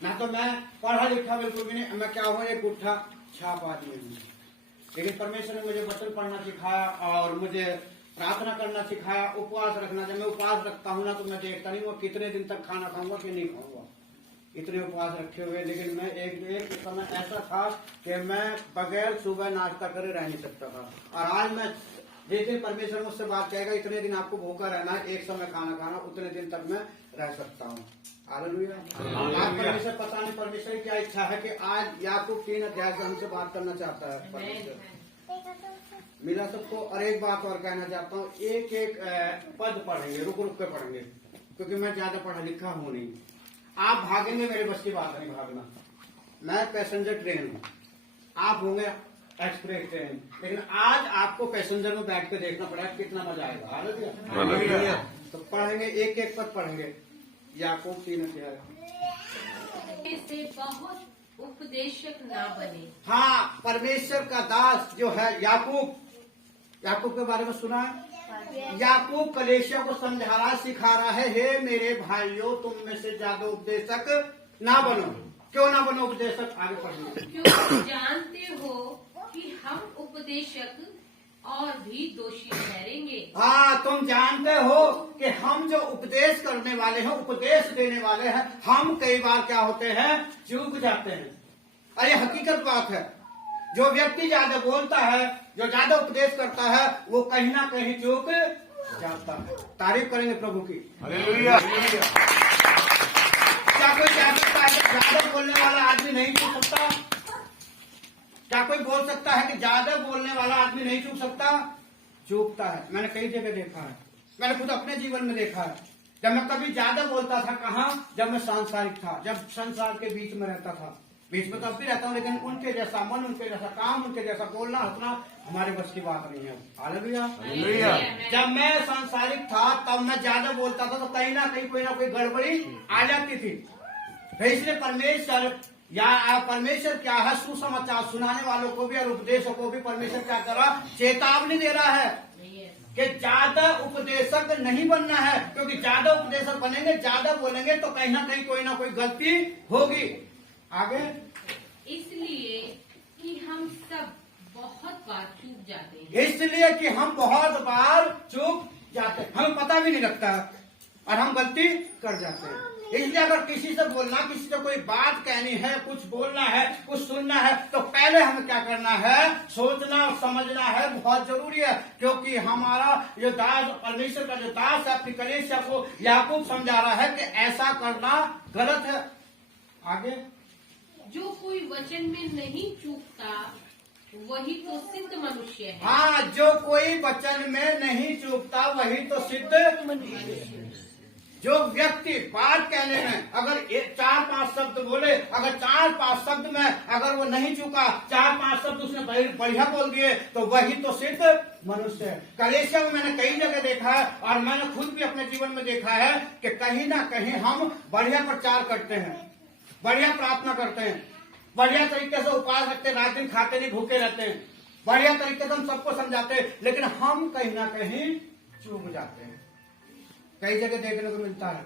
ना तो मैं पढ़ा लिखा बिल्कुल भी नहीं, मैं क्या हूँ एक गुट्ठा छाप आदमी हूँ। लेकिन परमेश्वर ने मुझे वचन पढ़ना सिखाया और मुझे प्रार्थना करना सिखाया, उपवास रखना। जब मैं उपवास रखता हूँ ना तो मैं देखता नहीं वो कितने दिन तक खाना खाऊंगा कि नहीं खाऊंगा, इतने उपवास रखे हुए। लेकिन मैं एक समय ऐसा था कि मैं बगैर सुबह नाश्ता करे रह नहीं सकता था। और आज मैं जिस दिन परमेश्वर मुझसे बात कहेगा इतने दिन आपको भूखा रहना है, एक समय खाना खाना, उतने दिन तक मैं रह सकता हूँ। हालेलुया। आज परमेश्वर, पता नहीं परमेश्वर की क्या इच्छा है कि आज याकूब 3 अध्याय से हमसे बात करना चाहता है। परमेश्वर मिला सबको। और एक बात और कहना चाहता हूँ, एक एक पद पढ़ेंगे, रुक रुक के पढ़ेंगे, क्योंकि मैं ज्यादा पढ़ा लिखा हूँ नहीं। आप भागेंगे, मेरे बस की बात नहीं भागना। मैं पैसेंजर ट्रेन हूँ, आप होंगे एक्सप्रेस ट्रेन, लेकिन आज आपको पैसेंजर में बैठ के देखना पड़ेगा कितना मजा आएगा। हालेलुया। तो पढ़ेंगे, एक एक पद पढ़ेंगे। याकूब 3 अध्याय से बहुत उपदेशक ना बने। हाँ, परमेश्वर का दास जो है याकूब, याकूब के बारे में सुना है। याकूब कलेशिया को समझा रहा, सिखा रहा है, हे मेरे भाइयों, तुम में से ज्यादा उपदेशक ना बनो। क्यों ना बनो उपदेशक? आगे पढ़िए। क्योंकि जानते हो कि हम उपदेशक और भी दोषी ठहरेंगे। हाँ, तुम जानते हो कि हम जो उपदेश करने वाले हैं, उपदेश देने वाले हैं, हम कई बार क्या होते हैं, चूक जाते हैं। अरे हकीकत बात है, जो व्यक्ति ज्यादा बोलता है, जो ज्यादा उपदेश करता है, वो कहीं ना कहीं चूक जाता है। तारीफ करेंगे प्रभु की। हालेलुया। क्या कोई कह सकता है कि ज्यादा बोलने वाला आदमी नहीं चूक सकता? क्या कोई बोल सकता है कि ज्यादा बोलने वाला आदमी नहीं चूक सकता? चूकता है। मैंने कई जगह देखा है, मैंने खुद अपने जीवन में देखा है। जब मैं कभी ज्यादा बोलता था, कहाँ, जब मैं सांसारिक था, जब संसार के बीच में रहता था। बीच में तो अब भी रहता हूँ, लेकिन उनके जैसा मन, उनके जैसा काम, उनके जैसा बोलना हंसना हमारे बस की बात नहीं है। हालेलुया। जब मैं सांसारिक था तब मैं ज्यादा बोलता था, तो कहीं ना कहीं कोई ना कोई गड़बड़ी आ जाती थी। इसलिए परमेश्वर क्या है, सुसमाचार सुनाने वालों को भी और उपदेशों को भी परमेश्वर क्या कर रहा, चेतावनी दे रहा है कि ज्यादा उपदेशक नहीं बनना है। क्योंकि ज्यादा उपदेशक बनेंगे, ज्यादा बोलेंगे, तो कहीं ना कोई गलती होगी। आगे, इसलिए कि हम सब बहुत बार चूक जाते हैं। इसलिए कि हम बहुत बार चूक जाते हैं, हमें पता भी नहीं लगता और हम गलती कर जाते हैं। इसलिए अगर किसी से बोलना, किसी से कोई बात कहनी है, कुछ बोलना है, कुछ सुनना है, तो पहले हमें क्या करना है, सोचना और समझना है, बहुत जरूरी है। क्योंकि हमारा जो दास, परमेश्वर का जो दास है, अपनी कलीसिया को याकूब समझा रहा है कि ऐसा करना गलत है। आगे, जो कोई वचन में नहीं चूकता वही तो सिद्ध मनुष्य है। हाँ, जो कोई वचन में नहीं चूकता वही तो सिद्ध मनुष्य है। जो व्यक्ति बात कहने में अगर 4-5 शब्द बोले, अगर 4-5 शब्द में अगर वो नहीं चूका, 4-5 शब्द उसने बढ़िया बोल दिए, तो वही तो सिद्ध मनुष्य है। कलीसिया में मैंने कई जगह देखा है और मैंने खुद भी अपने जीवन में देखा है कि कहीं ना कहीं हम बढ़िया प्रचार करते हैं, बढ़िया प्रार्थना करते हैं, बढ़िया तरीके से उपवास रखते हैं, रात दिन खाते नहीं, भूखे रहते हैं, बढ़िया तरीके से हम सबको समझाते हैं, लेकिन हम कहीं ना कहीं चूक जाते हैं। कई जगह देखने को मिलता है।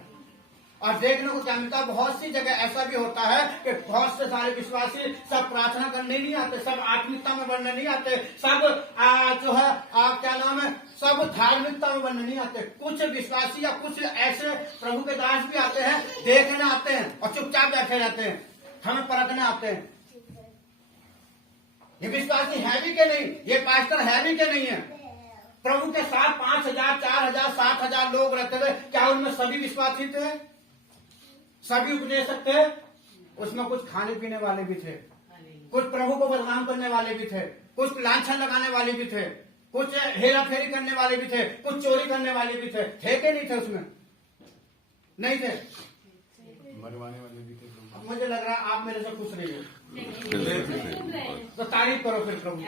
और देखने को क्या मिलता है, बहुत सी जगह ऐसा भी होता है कि बहुत से सारे विश्वासी सब प्रार्थना करने नहीं आते, सब आत्मिकता में बढ़ने नहीं आते, सब जो है क्या नाम है, सब धार्मिकता में बढ़ने नहीं आते। कुछ विश्वासी या कुछ ऐसे प्रभु के दास भी आते हैं, देखने आते हैं और चुपचाप बैठे रहते हैं, हमें परखने आते हैं। ये विश्वासी है भी के नहीं, ये पास्टर है भी के नहीं है। प्रभु के साथ 5,000, 4,000, 7,000 लोग रहते थे, क्या उनमें सभी विश्वासी थे, सभी उपदेशक थे? उसमें कुछ खाने पीने वाले भी थे, कुछ प्रभु को बदनाम करने वाले भी थे, कुछ लांछन लगाने वाले भी थे, कुछ हेरा फेरी करने वाले भी थे, कुछ चोरी करने वाले भी थे कि नहीं थे? उसमें नहीं थे, मरवाने वाले भी थे। मुझे लग रहा है आप मेरे से खुश नहीं हो, तो तारीफ करो फिर प्रभु।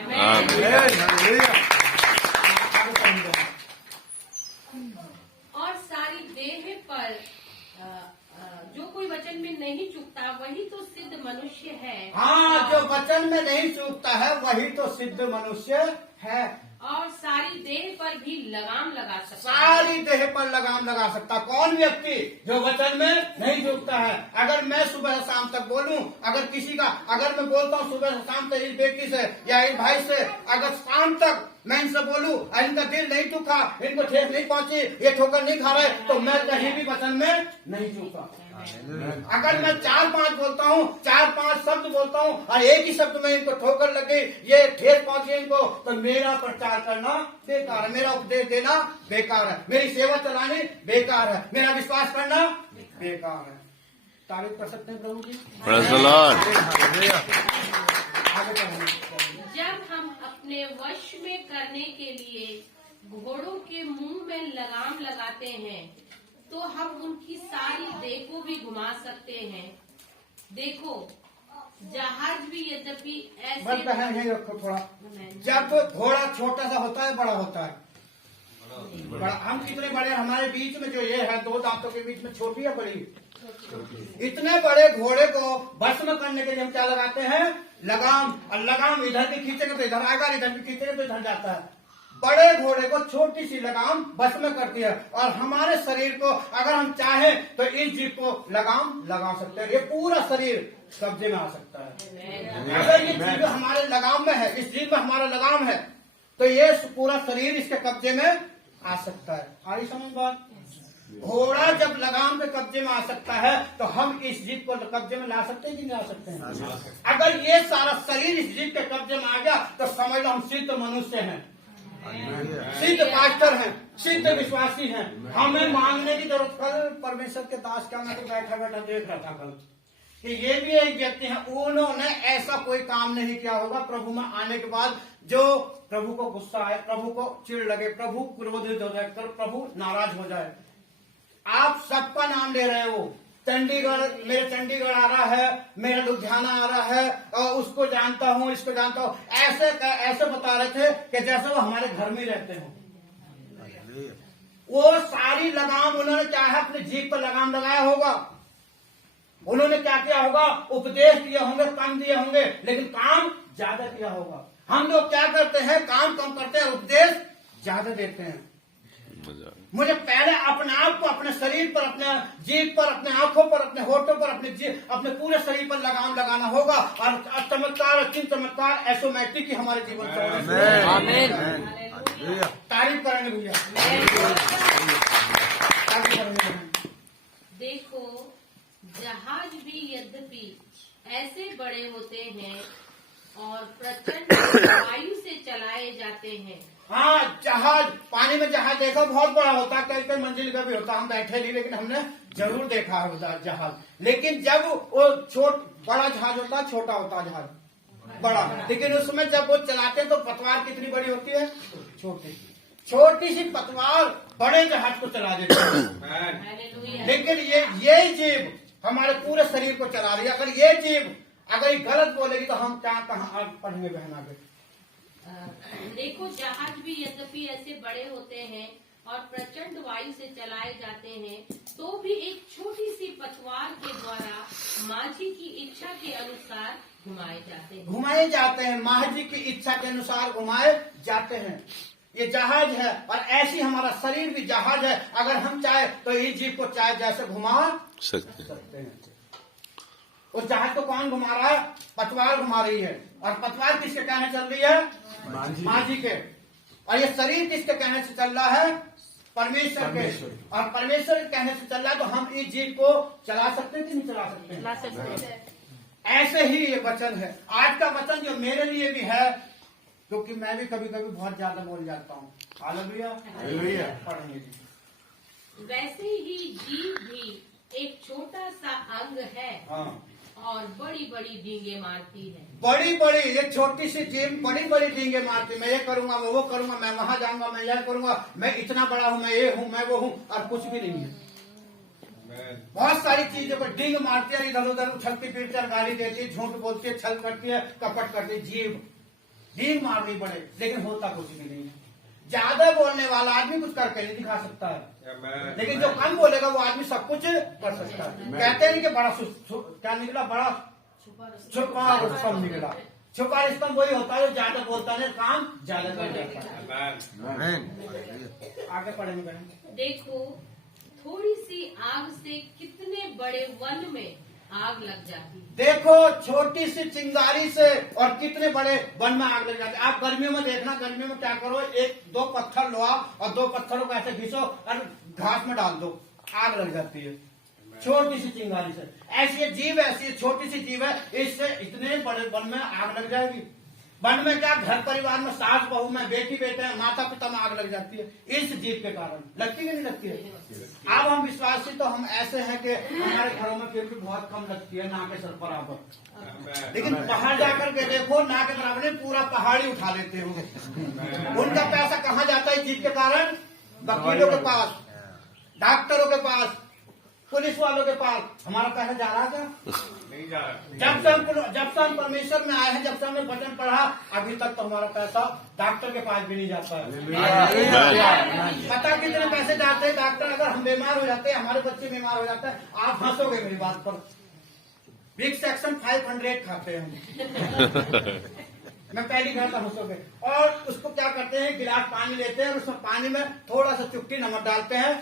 और सारी देह पर जो कोई वचन में नहीं चूकता वही तो सिद्ध मनुष्य है। हाँ, जो वचन में नहीं चूकता है वही तो सिद्ध मनुष्य है। और सारी देह पर भी लगाम लगा सकता है। सारी देह पर लगाम लगा सकता। कौन व्यक्ति जो वचन में नहीं झुकता है? अगर मैं सुबह से शाम तक बोलूं, अगर मैं बोलता हूं सुबह से शाम तक इस बेटी से या इस भाई से, अगर शाम तक मैं इनसे बोलूं और इनका दिल नहीं दुखा, इनको ठेस नहीं पहुंची, ये ठोकर नहीं खा रहे, तो मैं कहीं भी वचन में नहीं झुका। अगर मैं 4-5 बोलता हूँ, 4-5 शब्द बोलता हूँ और एक ही शब्द में इनको ठोकर लगे, ये ठेस पहुंची इनको, तो मेरा प्रचार करना बेकार है, मेरा उपदेश देना बेकार है, मेरी सेवा चलानी बेकार है, मेरा विश्वास करना बेकार है। तारीफ कर सकते हैं प्रभु जी। Praise the Lord. आगे बढ़ेंगे। जब हम अपने वश में करने के लिए घोड़ों के मुंह में लगाम लगाते हैं, तो हम उनकी सारी देह को भी घुमा सकते हैं। देखो, जहाज भी यद्यपि बस बहन यही रखो थोड़ा। जब तो घोड़ा छोटा सा होता है, बड़ा होता है, बड़ा, हम कितने बड़े, हमारे बीच में जो ये है 2 दांतों के बीच में छोटी या बड़ी, इतने बड़े घोड़े को भस्म करने के लिए हम क्या लगाते हैं? लगाम। और लगाम इधर भी खींचेंगे तो इधर आएगा, इधर भी खींचेंगे तो इधर जाता है। बड़े घोड़े को छोटी सी लगाम भस्म करती है। और हमारे शरीर को अगर हम चाहें तो इस जीभ को लगाम लगा सकते हैं, ये पूरा शरीर कब्जे में आ सकता है। अगर ये जीभ हमारे लगाम में है, इस जीभ में हमारा लगाम है, तो ये पूरा शरीर इसके कब्जे में आ सकता है। आई समझ बात? घोड़ा जब लगाम के कब्जे में आ सकता है, तो हम इस जीभ को कब्जे में ला सकते हैं कि नहीं ला सकते हैं? अगर ये सारा शरीर इस जीभ के कब्जे में आ गया, तो समझ लो हम सिद्ध मनुष्य हैं, सिद्ध पास्टर हैं, सिद्ध विश्वासी हैं। हमें मांगने की जरूरत। कल परमेश्वर के दास क्या, मैं तो बैठा बैठा देख रहा था कल कि ये भी एक व्यक्ति है, उन्होंने ऐसा कोई काम नहीं किया होगा प्रभु में आने के बाद जो प्रभु को गुस्सा आए, प्रभु को चिढ़ लगे, प्रभु क्रोधित हो जाए, प्रभु नाराज हो जाए। आप सबका नाम ले रहे हो। चंडीगढ़, मेरे चंडीगढ़ आ रहा है, मेरा लुधियाना आ रहा है, और उसको जानता हूँ, इसको जानता हूँ, ऐसे बता रहे थे कि जैसे वो हमारे घर में रहते हो। वो सारी लगाम उन्होंने क्या है, अपने जीभ पर लगाम लगाया होगा। उन्होंने क्या किया होगा? उपदेश दिए होंगे, कम दिए होंगे, लेकिन काम ज्यादा किया होगा। हम लोग क्या करते हैं? काम कम करते हैं, उपदेश ज्यादा देते हैं। मुझे पहले अपने आप को, अपने शरीर पर, अपने जीभ पर, अपने आंखों पर, अपने होठों पर, अपने पूरे शरीर पर लगाम लगाना होगा। और चमत्कार, अचिंत चमत्कार, ऐसोमैटिक ही हमारे जीवन में तारीफ करेंगे भैया। देखो, जहाज भी यद्यपि ऐसे बड़े होते हैं और प्रचंड वायु से चलाए जाते हैं। हाँ, जहाज, पानी में जहाज देखो बहुत बड़ा होता है, कई मंजिल का भी होता है। हम बैठे नहीं, लेकिन हमने जरूर देखा है जहाज। लेकिन जब वो बड़ा जहाज होता है, छोटा होता है जहाज बड़ा, लेकिन उसमें जब वो चलाते हैं तो पतवार कितनी बड़ी होती है? छोटी सी पतवार बड़े जहाज को चला देती है। लेकिन ये जीभ हमारे पूरे शरीर को चला रही है। अगर ये जीभ अगर ये गलत बोलेगी तो हम क्या कहाँ पढ़ेंगे बहन आगे? देखो, जहाज भी यद्यपि ऐसे बड़े होते हैं और प्रचंड वायु से चलाए जाते हैं, तो भी एक छोटी सी पतवार के द्वारा माझी की इच्छा के अनुसार घुमाए जाते हैं। माझी की इच्छा के अनुसार घुमाए जाते हैं। ये जहाज है, और ऐसी हमारा शरीर भी जहाज है। अगर हम चाहे तो इस जीभ को चाहे जैसे घुमा सकते हैं। उस जहाज को कौन घुमा रहा है? पतवार घुमा रही है। और पतवार किसके कहने चल रही है? माझी के। और ये शरीर किसके कहने से चल रहा है? परमेश्वर के। और परमेश्वर के कहने से चल रहा है, तो हम इस जीभ को चला सकते हैं कि नहीं चला सकते? चला सकते हैं। ऐसे ही ये वचन है। आज का वचन जो मेरे लिए भी है, क्योंकि मैं भी कभी कभी बहुत ज्यादा बोल जाता हूँ। हालेलुया। पढ़ेंगे। वैसे ही जीभ भी एक छोटा सा अंग है। हाँ। और बड़ी बड़ी डींगे मारती है। बड़ी बड़ी, ये छोटी सी जीभ बड़ी बड़ी डींगे मारती। मैं ये करूंगा, मैं वो करूंगा, मैं वहां जाऊंगा, मैं यह करूंगा, मैं इतना बड़ा हूँ, मैं ये हूँ, मैं वो हूँ, और कुछ भी नहीं है। बहुत सारी चीजों पर डींग मारती है, इधर उधर उछलती फिरती है, गाली देती है, झूठ बोलती है, छल करती है, कपट करती है। जीभ डींग मार रही बड़े, लेकिन होता कुछ भी नहीं है। ज्यादा बोलने वाला आदमी कुछ करके नहीं दिखा सकता है, लेकिन जो कम बोलेगा वो आदमी सब कुछ कर सकता है। कहते हैं कि बड़ा क्या निकला? बड़ा छुपा रुस्तम निकला। छुपा स्तंभ वही होता है जो ज्यादा बोलता नहीं, काम ज्यादा कर जाता है। आगे पढ़ेंगे बहन। देखो थोड़ी सी आग से कितने बड़े वन में आग लग जाती है। देखो छोटी सी चिंगारी से और कितने बड़े वन में आग लग जाती है। आप गर्मियों में देखना, गर्मियों में क्या करो, एक दो पत्थर लो आप और दो पत्थरों को ऐसे घिसो और घास में डाल दो, आग लग जाती है छोटी सी चिंगारी से। ऐसी ये जीव, ऐसी छोटी सी जीव है, इससे इतने बड़े वन में आग लग जाएगी। वन में क्या, घर परिवार में सास बहू में, बेटी बेटे में, माता पिता में आग लग जाती है इस जीव के कारण। लगती है नहीं लगती है? अब हम विश्वासी तो हम ऐसे हैं कि हमारे घरों में फिर भी बहुत कम लगती है, ना के सर बराबर। लेकिन बाहर जाकर के देखो, ना के बराबर नहीं, पूरा पहाड़ी उठा लेते हो। उनका पैसा कहाँ जाता है जीव के कारण? वकीलों के पास, डॉक्टरों के पास, पुलिस वालों के पास। हमारा पैसा जा रहा क्या? नहीं जा रहा। जब से हम परमेश्वर में आए हैं, जब से हमने वचन पढ़ा, अभी तक तो हमारा पैसा डॉक्टर के पास भी नहीं जाता है। पता कितने पैसे जाते हैं डॉक्टर, अगर हम बीमार हो जाते हैं, हमारे बच्चे बीमार हो जाते हैं, आप हंसोगे मेरी बात पर। बिग सेक्शन 500 खाते हैं मैं पहली घर का हंसोगे। और उसको क्या करते हैं, गिलास पानी लेते हैं और उसमें पानी में थोड़ा सा चुटकी नमक डालते हैं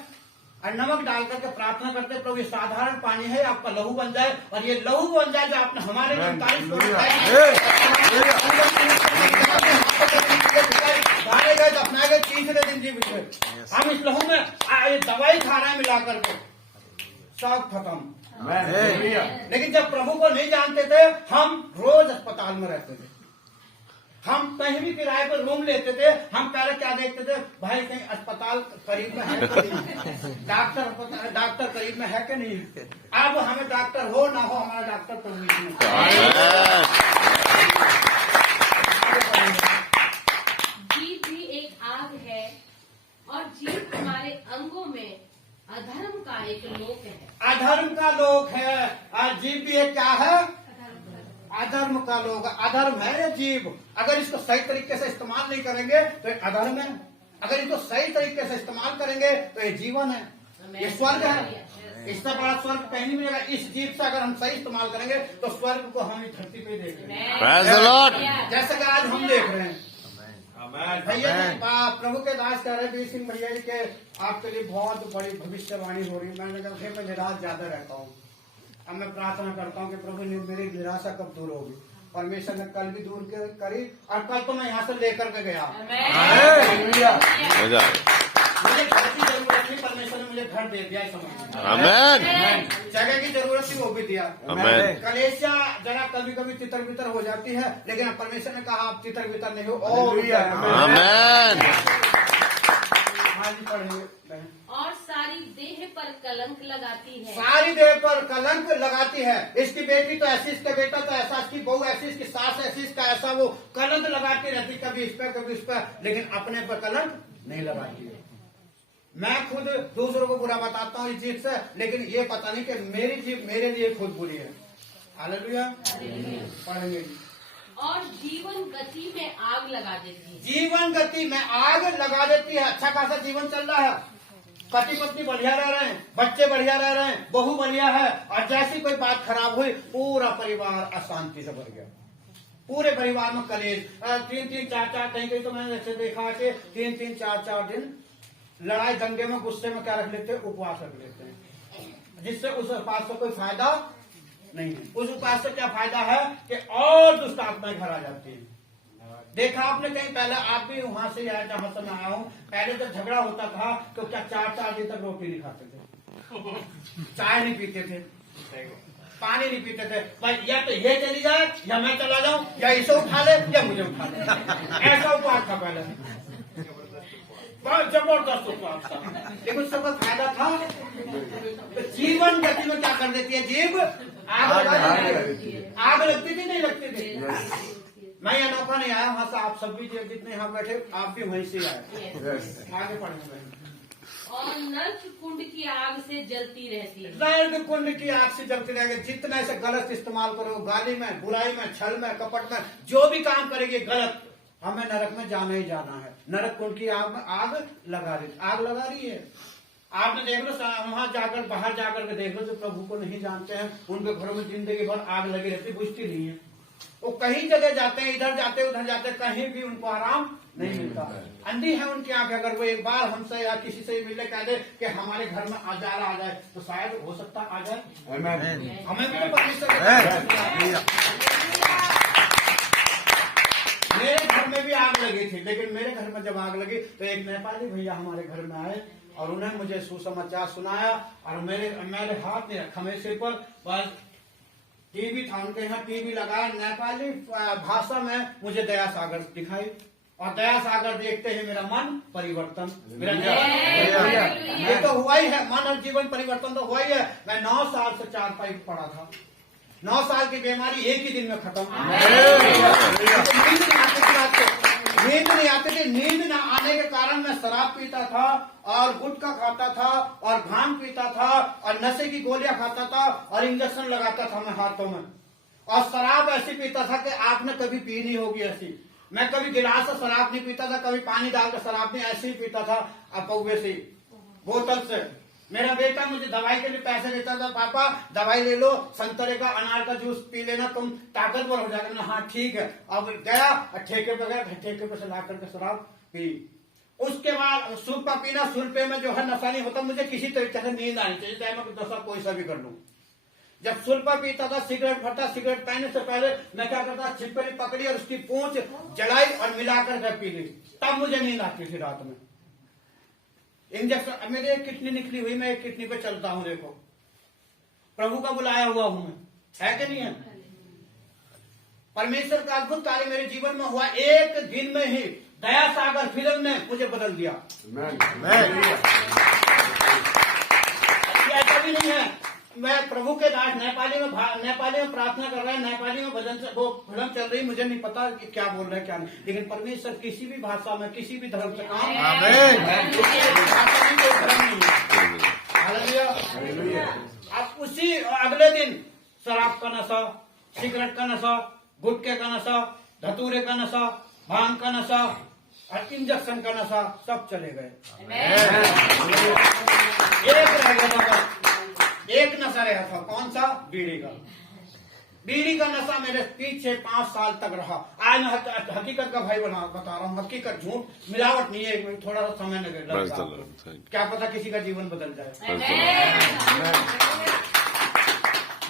और नमक डाल करके प्रार्थना करते हैं, प्रभु ये साधारण पानी है, आपका लहू बन जाए और ये लहू बन जाए जो आपने हमारे 45 डाले गए, दफनाए गए, तीसरे दिन जीवित हुए। हम इस लहू में ये दवाई खा रहे हैं मिला करके, सब खत्म। लेकिन जब प्रभु को नहीं जानते थे, हम रोज अस्पताल में रहते थे। हम कहीं भी किराए पर रूम लेते थे, हम पहले क्या देखते थे, भाई कहीं अस्पताल करीब में है कि नहीं, डॉक्टर करीब में है कि नहीं। अब हमें डॉक्टर हो ना हो, हमारा डॉक्टर तो नहीं। जीव भी एक आग है और जीव हमारे अंगों में अधर्म का एक लोक है। अधर्म का लोक है और जीव भी एक क्या है? अधर्म का लोग। अधर्म है ये जीव। अगर इसको सही तरीके से इस्तेमाल नहीं करेंगे तो ये अधर्म है, अगर इसको सही तरीके से इस्तेमाल करेंगे तो ये जीवन है, ये स्वर्ग है। इससे बड़ा स्वर्ग कहीं नहीं मिलेगा। इस जीव से अगर हम सही इस्तेमाल करेंगे तो स्वर्ग को हम इस धरती पे देखेंगे, जैसे कि आज हम देख रहे हैं। भैया जी, प्रभु के दास कह रहे हैं, वीर सिंह भैया जी के आपके लिए बहुत बड़ी भविष्यवाणी हो रही है। मैंने कहा मैं निराश ज्यादा रहता हूँ। अब मैं प्रार्थना करता हूँ कि प्रभु मेरी निराशा कब दूर होगी। परमेश्वर ने कल भी दूर करी और कल तो मैं यहाँ से लेकर के गया। मुझे घर की जरूरत थी, परमेश्वर ने मुझे घर दे दिया। जगह की जरूरत थी, वो भी दिया। कलेशिया जरा कभी कभी तितर बितर हो जाती है, लेकिन परमेश्वर ने कहा आप तितर बितर नहीं हो। और सारी देह पर कलंक लगाती है। सारी देह पर कलंक लगाती है। इसकी बेटी तो ऐसी, इसका बेटा तो ऐसा, इसकी बहू ऐसी, इसकी सास ऐसी, इसका ऐसा, वो कलंक लगाती रहती, कभी इस पर कभी इस पर, लेकिन अपने पर कलंक नहीं लगाती है। मैं खुद दूसरों को बुरा बताता हूँ इस जीव से, लेकिन ये पता नहीं कि मेरी जीव मेरे लिए खुद बुरी है। हालेलुया। पढ़ेंगे। और जीवन गति में आग लगा देती है। जीवन गति में आग लगा देती है। अच्छा खासा जीवन चल रहा है, पति पत्नी बढ़िया रह रहे हैं, बच्चे बढ़िया रह रहे हैं, बहू बढ़िया है, और जैसी कोई बात खराब हुई पूरा परिवार अशांति से भर गया। पूरे परिवार में कलेश, 3-3, 4-4, कहीं तो मैंने ऐसे देखा कि 3-3, 4-4 दिन लड़ाई दंगे में, गुस्से में क्या रख लेते हैं, उपवास रख लेते हैं, जिससे उस उपवास से कोई फायदा नहीं है। उस उपवास से क्या फायदा है कि और दुष्ट आत्माएं घर आ जाती है। देखा आपने कहीं, पहले आप भी वहां से आया जहां से मैं आया हूँ, पहले जब झगड़ा होता था तो क्या 4-4 दिन तक रोटी नहीं खाते थे, चाय नहीं पीते थे, पानी नहीं पीते थे। भाई या तो ये चली जाए या मैं चला जाऊं, या इसे उठा ले या मुझे उठा ले, ऐसा उपवास था पहले। बहुत जबरदस्त उपवास था, लेकिन उससे कोई फायदा था? तो जीवन गति में क्या कर देती है जीव? आग लगती है। आग लगती थी, नहीं लगती थी? मैं यहाँ नौका नहीं आया, वहां से आप सब भी जितने यहाँ बैठे आप भी वहीं से आए। आगे पढ़ेंगे। और नर्क कुंड की आग से जलती रहती है। नर्क कुंड की आग से जलती रहेगी। जितना ऐसे गलत इस्तेमाल करो, गाली में, बुराई में, छल में, कपट में, जो भी काम करेगी गलत, हमें नरक में जाना ही जाना है। नरक कुंड की आग में आग लगा रही है। आपने देख लो, वहां जाकर, बाहर जाकर के देख लो, जो प्रभु को नहीं जानते हैं उनके घरों में जिंदगी भर आग लगी रहती, बुझती नहीं है। वो कहीं जगह जाते हैं, इधर जाते उधर जाते, कहीं भी उनको आराम नहीं मिलता। अंधी है उनकी आंखें। अगर वो एक बार हमसे या किसी से मिले कह दे कि हमारे घर में अजाला आ जाए तो शायद हो सकता आ जाए। हमें भी तो परमेश्वर। मेरे घर में भी आग लगी थी, लेकिन मेरे घर में जब आग लगी तो एक नेपाली भैया हमारे घर में आए और उन्हें मुझे सुसमाचार सुनाया और मेरे हाथ में रखा, मेरे सिर पर बस टीवी था, उनके यहाँ टीवी लगाया, नेपाली भाषा में मुझे दया सागर दिखाई और दया सागर देखते ही मेरा मन परिवर्तन, मेरा ये तो हुआ ही है, मन और जीवन परिवर्तन तो हुआ ही है। मैं 9 साल से 4 पाई पड़ा था, 9 साल की बीमारी एक ही दिन में खत्म। नींद नहीं आती थी। नींद न आने के कारण मैं शराब पीता था और गुटखा खाता था और भांग पीता था और नशे की गोलियां खाता था और इंजेक्शन लगाता था मैं हाथों में, और शराब ऐसी पीता था कि आपने कभी पी नहीं होगी ऐसी। मैं कभी गिलास से शराब नहीं पीता था, कभी पानी डालकर शराब नहीं, ऐसे ही पीता था अपौवे से, बोतल से। मेरा बेटा मुझे दवाई के लिए पैसे देता था, पापा दवाई ले लो, संतरे का अनार का जूस पी लेना, तुम ताकतवर हो जाएगा। हाँ ठीक है। अब गया ठेके पे गया, ठेके पे से ला करके शराब पी। उसके बाद सुल्फा पीना, सुल्फे में जो है नशा नहीं होता, मुझे किसी तरीके से नींद आनी चाहिए, चाहे मैं नशा कोई सा भी कर लूं। जब सुल्फा पीता था, सिगरेट भरता, सिगरेट पहनने से पहले मैं क्या करता, छिपकली पकड़ी और उसकी पूंछ जलाई और मिलाकर पी ली, तब मुझे नींद आती थी रात में। इंजेक्शन, मेरी एक किडनी निकली हुई, मैं एक किडनी पे चलता हूँ, देखो प्रभु का बुलाया हुआ हूं मैं, है कि नहीं है? परमेश्वर का अद्भुत कार्य मेरे जीवन में हुआ। एक दिन में ही दया सागर फिल्म ने मुझे बदल दिया। ऐसा भी नहीं है, मैं प्रभु के दास नेपाली में प्रार्थना कर रहे हैं, नेपाली में भजन से वो फिल्म चल रही, मुझे नहीं पता कि क्या बोल रहे हैं क्या नहीं, लेकिन परमेश्वर किसी भी भाषा में किसी भी धर्म से काम, अब उसी अगले दिन शराब का नशा, सिगरेट का नशा, गुटखे का नशा, धतूरे का नशा, भांग का नशा और इंजेक्शन का नशा सब चले गए। एक रह गया, एक नशा रहा था, कौन सा? बीड़ी का। बीड़ी का नशा मेरे पीछे 5 साल तक रहा। आज मैं हकीकत का भाई बता रहा हूँ, हकीकत, झूठ मिलावट नहीं है, थोड़ा सा समय लगेगा, क्या पता किसी का जीवन बदल जाए।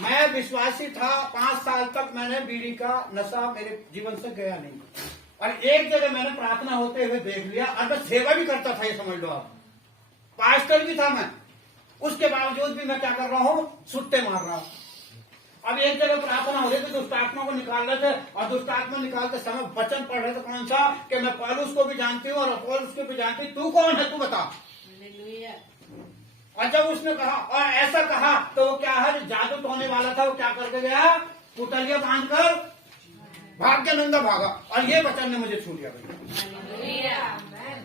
मैं विश्वासी था, 5 साल तक मैंने बीड़ी का नशा मेरे जीवन से गया नहीं, और एक जगह मैंने प्रार्थना होते हुए देख लिया, और मैं सेवा भी करता था, ये समझ लो आप, पास्टर भी था मैं, उसके बावजूद भी मैं क्या कर रहा हूँ, सुट्टे मार रहा हूँ। अब एक जगह प्रार्थना हो रही थी, दुष्ट आत्मा को निकाल रहे थे, और दुष्ट आत्मा निकालते समय वचन पढ़ रहे थे, कौन सा? कि मैं पौलुस को भी जानती हूँ और अपोलोस को भी जानती हूँ, तू कौन है, तू बता। और जब उसने कहा और ऐसा कहा तो वो क्या है, जादू टोने वाला था, वो क्या करके गया, पुतलिया बांध कर भाग के नंदा भागा, और ये वचन ने मुझे छू लिया।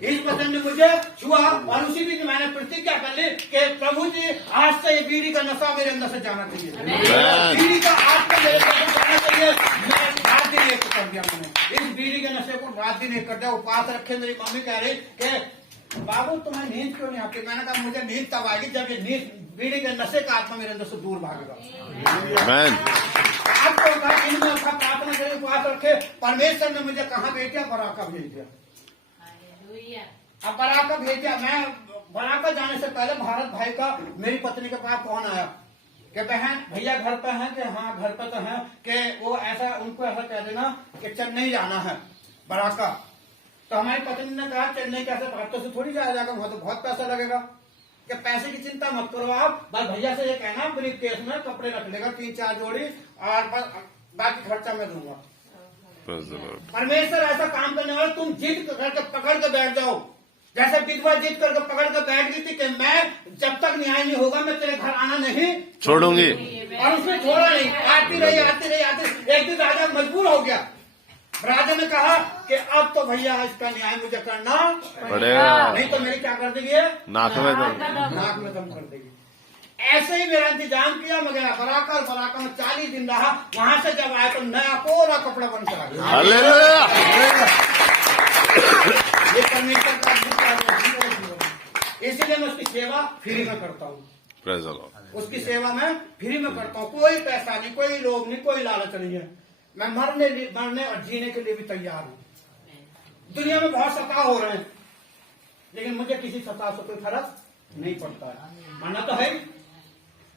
इस वचन ने मुझे छुआ, और उसी दिन मैंने प्रतिज्ञा कर ली कि प्रभु जी आज से ये बीड़ी का नशा मेरे अंदर से जाना चाहिए, बीड़ी का आत्मा मेरे अंदर से जाना चाहिए। मैं रात दिन एक कर दिया, मैंने इस बीड़ी के नशे को रात दिन एक कर दिया। उपवास रखे, मेरी मम्मी कह रही कि बाबू तुम्हें नींद क्यों नहीं आती? मैंने कहा मुझे नींद तब आएगी जब ये नींद, बीड़ी के नशे का आत्मा मेरे अंदर से दूर भागेगा। आपको प्रार्थना करे, उपवास रखे, परमेश्वर ने मुझे कहाँ भेज दिया? बराका भेज दिया। अब बराका भेज दिया। मैं बराका जाने से पहले भारत भाई का मेरी पत्नी के पास फोन आया कि बहन भैया घर पे हैं? कि हाँ घर पे तो है, कि वो ऐसा, उनको ऐसा कह देना कि चेन्नई जाना है बराका। तो हमारी पत्नी ने कहा चेन्नई कैसे, भारत से थोड़ी जाया जाएगा, वहां तो बहुत पैसा लगेगा। कि पैसे की चिंता मत करो आप, बस भैया से ये कहना ब्रीफ केस में कपड़े रख लेगा 3-4 जोड़ी, और बस बाकी खर्चा मैं दूंगा। परमेश्वर ऐसा काम करने वाला, तुम जिद करके पकड़ के बैठ जाओ, जैसे विधवा जिद करके पकड़ के बैठ गई थी कि मैं जब तक न्याय नहीं होगा मैं तेरे घर आना नहीं छोड़ूंगी, और उसने छोड़ा नहीं, आती रही। एक दिन राजा मजबूर हो गया, राजा ने कहा कि अब तो भैया इसका न्याय मुझे करना पड़ेगा, नहीं तो मेरी क्या कर देगी, नाक में दम कर देगी। ऐसे ही मेरा इंतजाम किया, मैं गया बराका में 40 दिन रहा। वहां से जब आया तो नया कोरा कपड़ा बन कर आ गया। ये परमेश्वर का अद्भुत कार्य, इसीलिए मैं उसकी सेवा फ्री में करता हूँ। उसकी सेवा मैं फ्री में करता हूँ, कोई पैसा नहीं, कोई लोभ नहीं, कोई लालच नहीं है। मैं मरने और जीने के लिए भी तैयार हूँ। दुनिया में बहुत सता हो रहे हैं, लेकिन मुझे किसी सता से कोई फर्क नहीं पड़ता है। मरना तो है,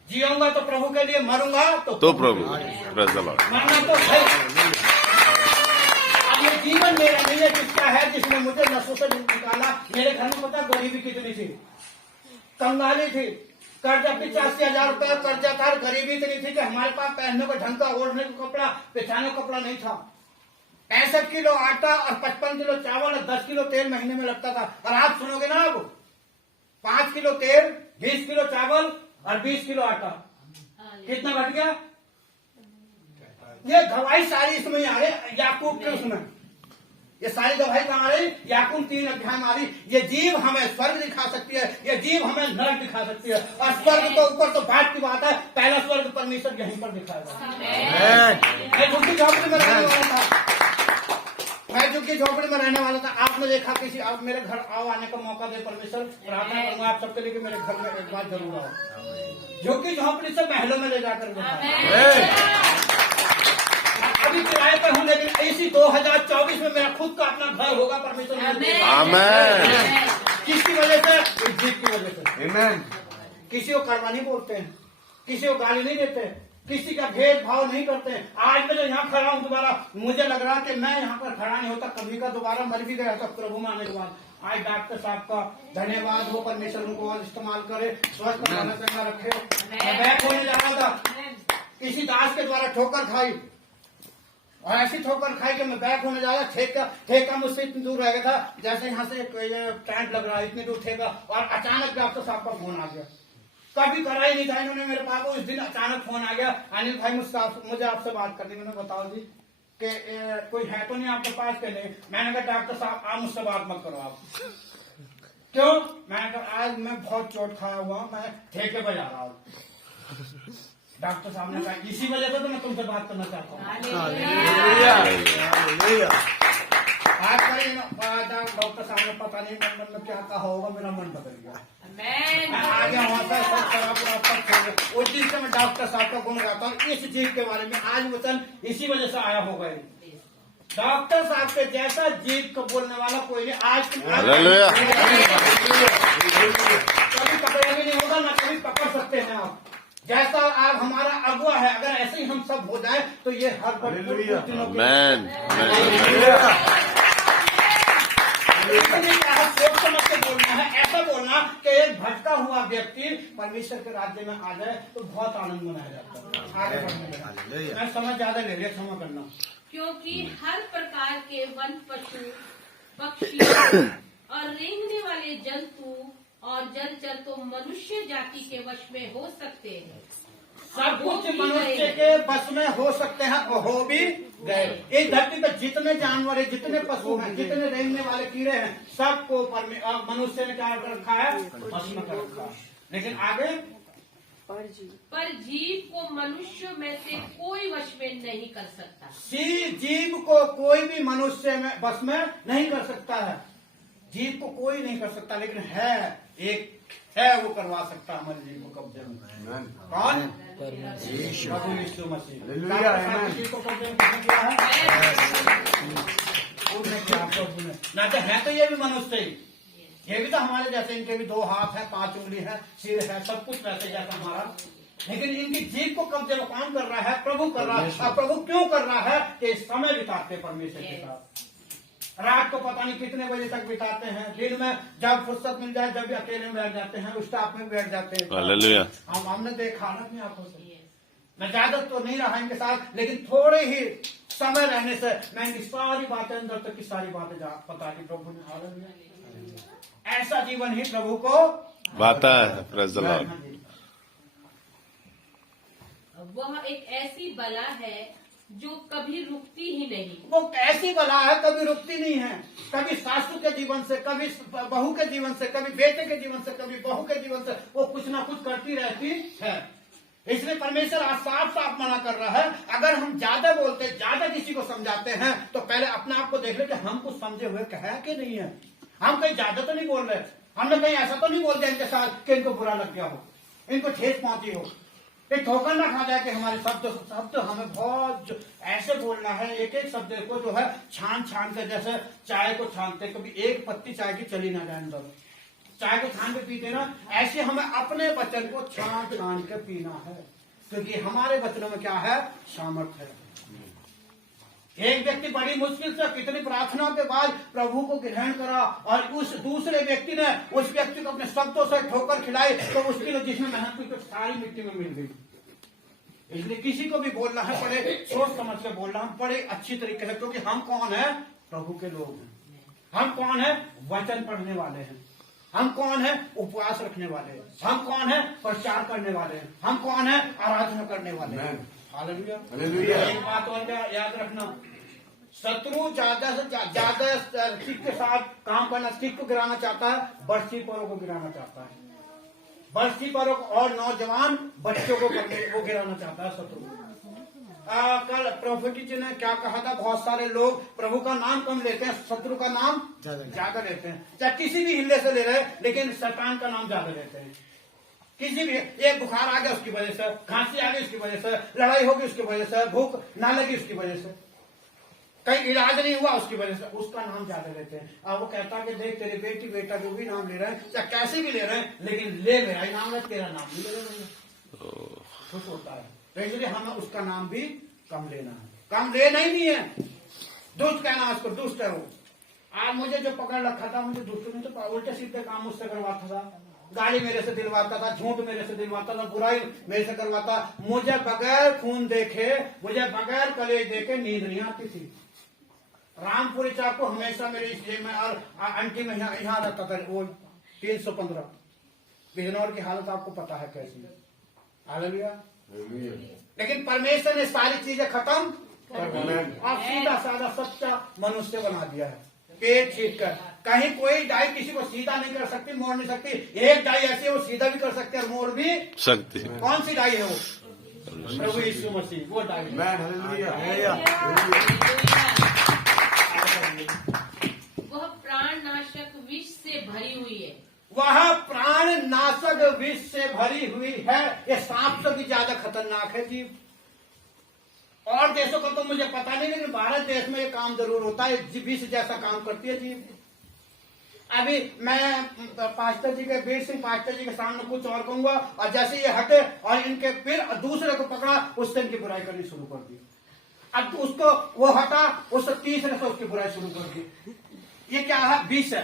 जीऊंगा तो प्रभु के लिए, मरूंगा तो प्रभु। Praise the Lord. मरना तो है। अब ये जीवन मेरा नहीं है, जिसका है, जिसने मुझे नशों से निकाला। मेरे घर में पता गरीबी कितनी थी, कंगाली थी, कर्जा 85,000 रुपया कर्जा था। गरीबी इतनी थी कि हमारे पास पहनने को ढंग का, ओढ़ने को कपड़ा, पिछाने को कपड़ा नहीं था। 65 किलो आटा और 55 किलो चावल और 10 किलो तेल महीने में लगता था। और आप सुनोगे ना, अब 5 किलो तेल, 20 किलो चावल और 20 किलो आटा, कितना घट गया? ये गवाही सारी इसमें आ रही, याकूब के उसमें ये सारी गवाही कहाँ आ रही? याकूब 3 अध्याय में आ रही। ये जीव हमें स्वर्ग दिखा सकती है, ये जीव हमें नरक दिखा सकती है। और स्वर्ग तो ऊपर तो बात की बात है, पहला स्वर्ग परमेश्वर यहीं पर दिखाएगा। मैं झुग्गी झोपड़ी में रहने वाला था, मैं झुग्गी झोपड़ी में रहने वाला था। आपने देखा किसी, आप मेरे घर आओ, आने का मौका दे परमेश्वर। प्रार्थना करूंगा आप सबके लिए कि मेरे घर में एक बार जरूर आओ। झुग्गी झोपड़ी से महलों में ले जाकर अभी किराए पर हूँ, लेकिन इसी 2024 में मेरा खुद का अपना घर होगा परमेश्वर। आमेन। किसकी वजह से? इस जीत की वजह से। आमेन। किसी को कड़वा नहीं बोलते हैं, किसी को गाली नहीं देते, किसी का भेदभाव नहीं करते हैं। आज मैं जो यहाँ खड़ा हूँ दोबारा, मुझे लग रहा है कि मैं यहाँ पर खड़ा नहीं होता, कभी का दोबारा मर भी गया था प्रभु में आने के बाद। आज डॉक्टर साहब का धन्यवाद हो, परमेश्वर उनको और इस्तेमाल करे, स्वस्थ चंगा रखे। मैं बैक होने जा रहा था, किसी दास के द्वारा ठोकर खाई, और ऐसी ठोकर खाई कि मैं बैक होने जा रहा। ठेका मुझसे इतनी दूर रह गया था, जैसे यहाँ से टैंक लग रहा है, इतनी दूर ठेका। और अचानक डॉक्टर साहब का फोन आ गया, कभी करा ही नहीं था इन्होंने मेरे पास। उस दिन अचानक फोन आ गया, अनिल भाई मुझे आपसे बात करनी। मैंने बताओ जी कि कोई है तो नहीं आपके पास के? नहीं। मैंने कहा डॉक्टर साहब आप मुझसे बात मत करो। आप क्यों? मैंने कहा आज मैं बहुत चोट खाया हुआ, मैं ठेके पर जा रहा हूँ। डॉक्टर साहब ने कहा इसी वजह से तो मैं तुमसे बात करना चाहता हूँ। आज डॉक्टर साहब ने पता नहीं मन में क्या कहा होगा, मेरा मन बदल गया। मैं आ गया वहाँ पर, सब खराब। उस दिन से मैं डॉक्टर साहब का गुण गाता हूँ इस चीज के बारे में। आज वचन इसी वजह से आया होगा। डॉक्टर साहब के जैसा जीत को बोलने वाला कोई नहीं। आज कभी पकड़ा भी नहीं होगा, ना कभी पकड़ सकते हैं आप। जैसा आप हमारा अगुआ है, अगर ऐसे ही हम सब हो जाए तो ये हर सोच समझ के बोलना है। ऐसा बोलना कि एक भटका हुआ व्यक्ति परमेश्वर के राज्य में आ जाए तो बहुत आनंद मनाया जाता है। आगे बढ़ने मैं समझ ज्यादा ले लिया, क्षमा करना। क्योंकि हर प्रकार के वन पशु, पक्षी और रेंगने वाले जंतु और जलचर तो मनुष्य जाति के वश में हो सकते हैं। सब कुछ मनुष्य के बस में हो सकते हैं और हो भी गए। इस धरती पर जितने जानवर है, जितने पशु हैं, जितने रेंगने वाले कीड़े हैं, सबको मनुष्य ने क्या कर रखा है? बस में कर रखा है। लेकिन आगे पर जीव को मनुष्य में से कोई वश में नहीं कर सकता। जीव को कोई भी मनुष्य में बस में नहीं कर सकता है। जीव को कोई नहीं कर सकता, लेकिन है एक है वो करवा सकता है हमारे जीव को कब्जे में। कौन? प्रभु यीशु मसीह। को कब्जे में किया है ना? तो है तो ये भी मनुष्य ही, ये भी तो हमारे जैसे, इनके भी 2 हाथ है, 5 उंगली है, सिर है, सब कुछ वैसे जैसा हमारा। लेकिन इनकी जीव को कब्जे में कौन कर रहा है? प्रभु कर रहा है। और प्रभु क्यों कर रहा है? कि समय बिताते परमेश्वर के साथ। रात को पता नहीं कितने बजे तक बिताते हैं, दिन में जब फुर्सत मिल जाए, जब भी अकेले में बैठ जाते हैं, स्टाफ में बैठ जाते हैं। हमने देखा ना अपनी आंखों से। मैं ज्यादा तो नहीं रहा इनके साथ, लेकिन थोड़े ही समय रहने से मैं इनकी सारी बातें, अंदर तक की सारी बातें पता की प्रभु ने। हालेलुया। ऐसा जीवन ही प्रभु को बाता है। Praise the Lord. वह एक ऐसी बला है जो कभी रुकती ही नहीं। वो ऐसी बला है, कभी रुकती नहीं है। कभी सासू के जीवन से, कभी बहू के जीवन से, कभी बेटे के जीवन से, कभी बहू के जीवन से, वो कुछ ना कुछ करती रहती है। इसलिए परमेश्वर आज साफ साफ मना कर रहा है, अगर हम ज्यादा बोलते, ज्यादा किसी को समझाते हैं, तो पहले अपने आप को देख ले कि हम कुछ समझे हुए है कि नहीं है। हम कहीं ज्यादा तो नहीं बोल रहे, हमने कहीं ऐसा तो नहीं बोल दिया इनके साथ कि इनको बुरा लग गया हो, इनको ठेस पहुंची हो। ये ठोकर ना खा जाए कि हमारे शब्द हमें बहुत ऐसे बोलना है, एक एक शब्द को जो है छान छान कर, जैसे चाय को छानते, कभी एक पत्ती चाय की चली ना जाए अंदर, चाय को छान के पीते ना, ऐसे हमें अपने वचन को छान छान के पीना है, क्योंकि हमारे वचनों में क्या है, सामर्थ्य है। एक व्यक्ति बड़ी मुश्किल से कितनी प्रार्थना के बाद प्रभु को ग्रहण करा, और उस दूसरे व्यक्ति ने उस व्यक्ति को अपने शब्दों से ठोकर खिलाई, तो उसके लिए जिसमें मेहनत की तो सारी मिट्टी में मिल गई। इसलिए किसी को भी बोलना है, बड़े सोच समझ के बोलना है, बड़े अच्छी तरीके से, क्योंकि हम कौन है, प्रभु के लोग हैं। हम कौन है, वचन पढ़ने वाले हैं। हम कौन है, उपवास रखने वाले हैं। हम कौन है, प्रचार करने वाले हैं। हम कौन है, आराधना करने वाले हैं। हालेलुया। एक बात और याद रखना, शत्रु ज्यादा से ज्यादा सिख के साथ काम करना, सिख को गिराना चाहता है, बस्ती परों को गिराना चाहता है, बस्ती परों और नौजवान बच्चों को वो गिराना चाहता है शत्रु। कल प्रोफेटी जी ने क्या कहा था, बहुत सारे लोग प्रभु का नाम कम लेते हैं, शत्रु का नाम ज्यादा लेते हैं। चाहे किसी भी हिल्ले से ले रहे हैं, लेकिन शैतान का नाम ज्यादा लेते हैं। किसी भी, एक बुखार आ गया उसकी वजह से, खांसी आ गई उसकी वजह से, लड़ाई होगी उसकी वजह से, भूख ना लगी उसकी वजह से, कहीं इलाज नहीं हुआ उसकी वजह से, उसका नाम ज्यादा लेते हैं। अब वो कहता है कि देख तेरे बेटी बेटा जो भी नाम ले रहे हैं, चाहे कैसे भी ले रहे हैं, लेकिन ले मेरा ही नाम है, तेरा नाम नहीं ले रहे। खुश होता है, तो इसलिए हमें उसका नाम भी कम लेना है, कम लेना ही नहीं है। दुष्ट कहना उसको, दुष्ट है वो। आज मुझे जो पकड़ रखा था, मुझे दुष्ट नहीं तो उल्टे सीधे काम मुझसे करवाता था, गाली मेरे से दिलवाता था, झूठ मेरे से दिलवाता था, बुराई मेरे से करवाता, मुझे बगैर खून देखे, मुझे बगैर कलेज देखे नींद नहीं आती थी। रामपुरी चाकू हमेशा मेरे इसलिए में, और आंटी में यहाँ रहता था वो 315। बिजनौर की हालत आपको पता है कैसी है। हालेलुया। लेकिन परमेश्वर ने सारी चीजें खत्म और सीधा साधा सच्चा मनुष्य बना दिया है, पेट छीट कर। कहीं कोई डाई किसी को सीधा नहीं कर सकती, मोड़ नहीं सकती। एक डाई ऐसी है वो सीधा भी कर सकती है और मोड़ भी सकती। कौन सी डाई है वो? प्रभु यीशु मसीह, वो डाई। वह प्राण नाशक विष से भरी हुई है, वह प्राण नाशक विष से भरी हुई है। ये सांप से भी ज्यादा खतरनाक है जीव। और देशों का तो मुझे पता नहीं, लेकिन भारत देश में ये काम जरूर होता है, विष जैसा काम करती है जीव। अभी मैं पास्टर जी के, वीर सिंह पास्टर जी के सामने कुछ और कहूंगा, और जैसे ये हटे और इनके फिर दूसरे को पकड़ा, उससे इनकी बुराई करनी शुरू कर दी। अब उसको वो हटा, उससे तीसरे से उसकी बुराई शुरू कर दी। ये क्या है? विष है।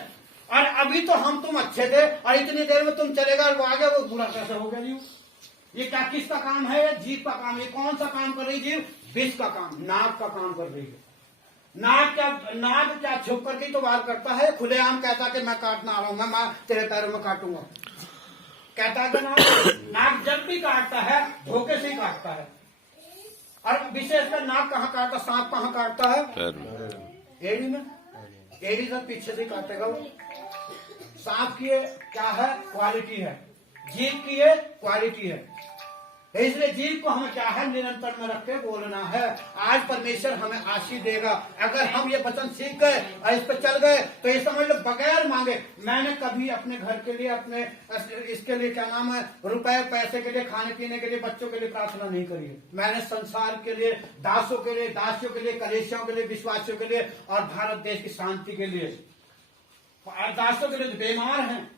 और अभी तो हम तुम अच्छे थे, और इतनी देर में तुम चलेगा और वो आगे वो बुरा कैसे हो गया जीव? ये क्या, किसका काम है? जीव का काम। ये कौन सा काम कर रही जीव? विष का काम, नाग का काम कर रही है। नाग क्या छुप करके तो वार करता है, खुलेआम कहता कि मैं काटना आ रहा हूं, मैं तेरे पैरों में काटूंगा, कहता है कि नाग जब भी काटता है धोखे से ही काटता है। और विशेषकर नाग कहाँ काटता, सांप कहाँ काटता है? एड़ी में। एड़ी से पीछे से काटेगा वो। सांप की क्या है? क्वालिटी है। जीव की ये क्वालिटी है। इसलिए जीव को हमें क्या है? निरंतर में रख के बोलना है। आज परमेश्वर हमें आशीष देगा अगर हम ये वचन सीख गए और इस पर चल गए, तो ये समझ लो बगैर मांगे। मैंने कभी अपने घर के लिए, अपने इसके लिए क्या नाम है, रुपए पैसे के लिए, खाने पीने के लिए, बच्चों के लिए प्रार्थना नहीं करी है। मैंने संसार के लिए, दासों के लिए, दासियों के लिए, कलेशियों के लिए, विश्वासियों के लिए, और भारत देश की शांति के लिए, दासों के लिए जो बीमार हैं,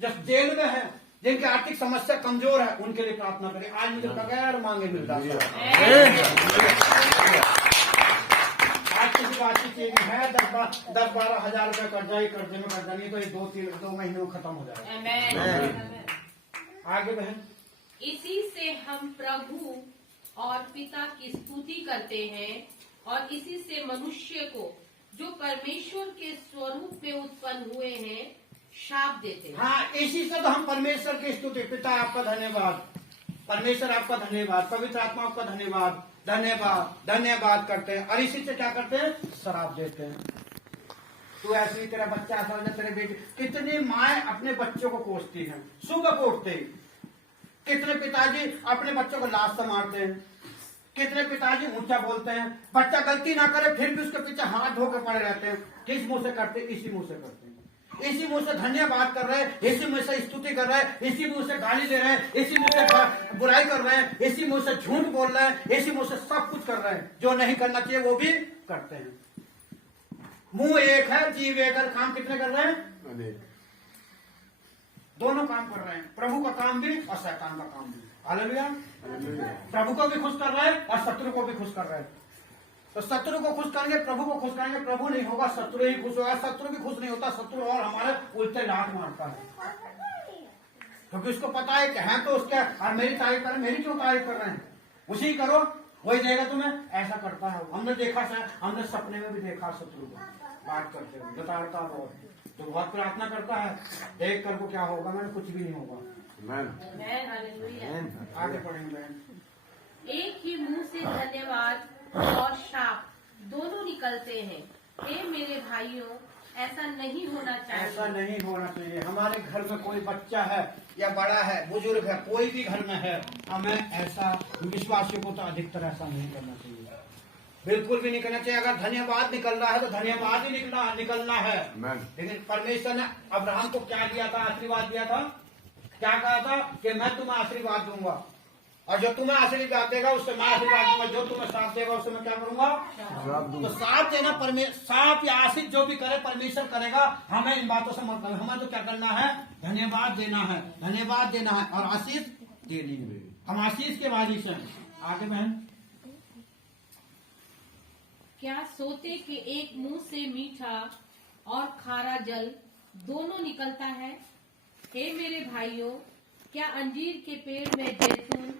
जो जेल में है, जिनकी आर्थिक समस्या कमजोर है, उनके लिए प्रार्थना करें। आज मुझे बगैर मांगे मिलता है। आज किसी को आर्थिक चीज है, 10-12 हजार रुपए कर्जा ही, कर्जे में कर्जा नहीं, तो ये 2 महीने में खत्म हो जाएगा। आगे बहन, इसी से हम प्रभु और पिता की स्तुति करते हैं, और इसी से मनुष्य को जो परमेश्वर के स्वरूप में उत्पन्न हुए हैं शाप देते हैं। हाँ, इसी से तो हम परमेश्वर की स्तुति, पिता आपका धन्यवाद, परमेश्वर आपका धन्यवाद, पवित्र आत्मा आपका धन्यवाद, धन्यवाद धन्यवाद करते हैं। और इसी से क्या करते हैं? शराब देते हैं। तू ऐसे, तेरा बच्चा ऐसा, तेरे बेटे, कितनी माए अपने बच्चों को कोसती हैं, सुबह कोसते ही। कितने पिताजी अपने बच्चों को लात से मारते हैं, कितने पिताजी ऊंचा बोलते हैं, बच्चा गलती ना करे फिर भी उसके पीछे हाथ धो के पड़े रहते हैं। किस मुंह से करते? इसी मुंह से करते हैं। इसी मुंह से धन्यवाद कर रहे हैं, इसी मुंह से स्तुति कर रहे हैं, इसी मुंह से गाली दे रहे हैं, इसी मुंह से बुराई कर रहे हैं, इसी मुंह से झूठ बोल रहे हैं, इसी मुंह से सब कुछ कर रहे हैं। जो नहीं करना चाहिए वो भी करते हैं। मुंह एक है, जीव एक है, काम कितने कर रहे हैं? दोनों काम कर रहे हैं, प्रभु का काम भी और शैतान का काम भी। हालेलुया। प्रभु को भी खुश कर रहे हैं और शत्रु को भी खुश कर रहे हैं। तो शत्रु को खुश करेंगे, प्रभु को खुश करेंगे, प्रभु नहीं होगा शत्रु ही खुश होगा। शत्रु भी खुश नहीं होता, शत्रु और हमारे उल्टे लात मारता है, क्योंकि उसको पता है कि हैं तो उसके, और मेरी तारीफ करें, मेरी क्यों तारीफ कर रहे हैं? उसी करो, वही देगा तुम्हें। ऐसा करता है, हमने देखा, हमने सपने में भी देखा शत्रु को बात करते हुए, बताता बहुत, तो बहुत प्रार्थना करता है, देख कर को क्या होगा, मैंने कुछ भी नहीं होगा। आगे पढ़ेंगे बहन। एक ही मुंह से धन्यवाद और शाप दोनों निकलते हैं। हे मेरे भाइयों, ऐसा नहीं होना चाहिए। ऐसा नहीं होना चाहिए। हमारे घर में कोई बच्चा है या बड़ा है, बुजुर्ग है, कोई भी घर में है, हमें ऐसा, विश्वासियों को तो अधिकतर ऐसा नहीं करना चाहिए, बिल्कुल भी नहीं करना चाहिए। अगर धन्यवाद निकल रहा है तो धन्यवाद ही निकलना है। लेकिन परमेश्वर ने अब्राहम को क्या दिया था? आशीर्वाद दिया था। क्या कहा था? कि मैं तुम्हें आशीर्वाद दूंगा, और जो तुम्हें आशीर्वाद देगा उससे मैं आशीर्वाद दूंगा, जो तुम्हें साथ देगा उससे मैं क्या करूंगा? तो साथ देना, साथ या आशीष जो भी करे परमेश्वर करेगा। हमें इन बातों से मतलब, हमें तो क्या करना है? धन्यवाद देना है, धन्यवाद देना है और आशीष देनी है। हम आशीष के वारिस हैं। आगे बहन। क्या सोते के एक मुंह से मीठा और खारा जल दोनों निकलता है? हे मेरे भाइयों, क्या अंजीर के पेड़ में जैतून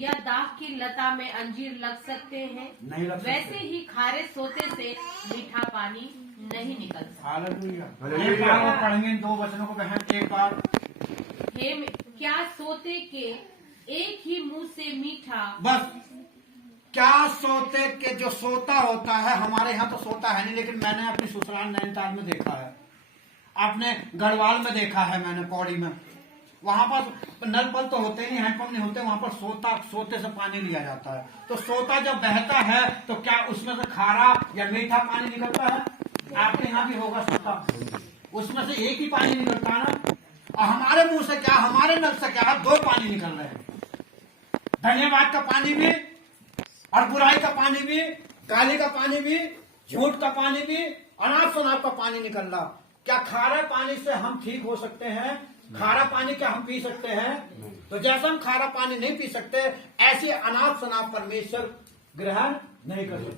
या दाख की लता में अंजीर लग सकते हैं? नहीं लग सकते। वैसे ही खारे सोते से मीठा पानी नहीं निकलता। हालेलुया। एक बार पढ़ेंगे इन दो वचनों को बहन, एक बार। क्या सोते के एक ही मुंह से मीठा, बस क्या सोते के, जो सोता होता है, हमारे यहाँ तो सोता है नहीं, लेकिन मैंने अपनी ससुराल नैनीताल में देखा है, अपने गढ़वाल में देखा है मैंने, पौड़ी में। वहां पर नल पल तो होते नहीं, हैंडपंप नहीं होते, वहां पर सोते से पानी लिया जाता है। तो सोता जब बहता है तो क्या उसमें से खारा या मीठा पानी निकलता है? आपके यहाँ भी होगा सोता, उसमें से एक ही पानी निकलता है ना। और हमारे मुंह से क्या, हमारे नल से क्या, दो पानी निकल रहे हैं। धन्यवाद का पानी भी और बुराई का पानी भी, गाली का पानी भी, झूठ का पानी भी, अनाप शनाप का पानी निकल रहा। क्या खारे पानी से हम ठीक हो सकते हैं? खारा पानी क्या हम पी सकते हैं? तो जैसा हम खारा पानी नहीं पी सकते, ऐसे अनाप शनाप परमेश्वर ग्रहण नहीं कर सकते।